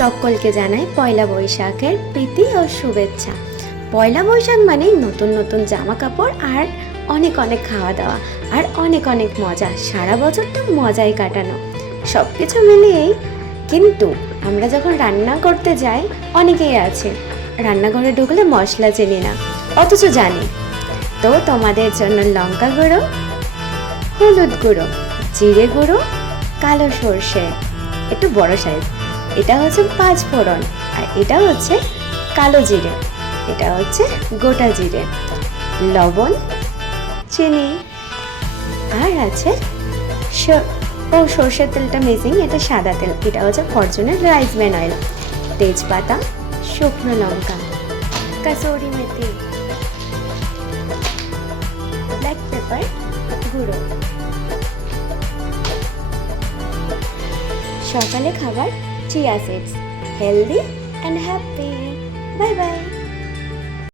সকলকে জানাই পয়লা বৈশাখের প্রীতি ও শুভেচ্ছা। পয়লা বৈশাখ মানেই নতুন নতুন জামা কাপড় আর অনেক অনেক খাওয়া দাওয়া আর অনেক অনেক মজা। সারা বছরটা মজাই কাটানো, সব কিছু মিলিয়েই। কিন্তু আমরা যখন রান্না করতে যাই, অনেকেই আছে রান্নাঘরে ঢুকলে মশলা চিনি না, অথচ জানি। তো তোমাদের জন্য লঙ্কা গুঁড়ো, হলুদ গুঁড়ো, জিরে গুঁড়ো, কালো সর্ষে একটু বড় সাইজ, এটা হচ্ছে 5 ফোড়ন, আর এটা হচ্ছে কালো জিরে, এটা হচ্ছে গোটা জিরে, লবণ, চিনি, আর আছে সর্ষের তেলটা মিসিং, এটা সাদা তেল, এটা হচ্ছে ফরচুনের রাইস ব্র্যান অয়েল, তেজপাতা, শুকনো লঙ্কা, কাসুরি মেথি, ব্ল্যাক পেপার গুঁড়ো। সকালে খাবার chia seeds, healthy and happy. Bye bye.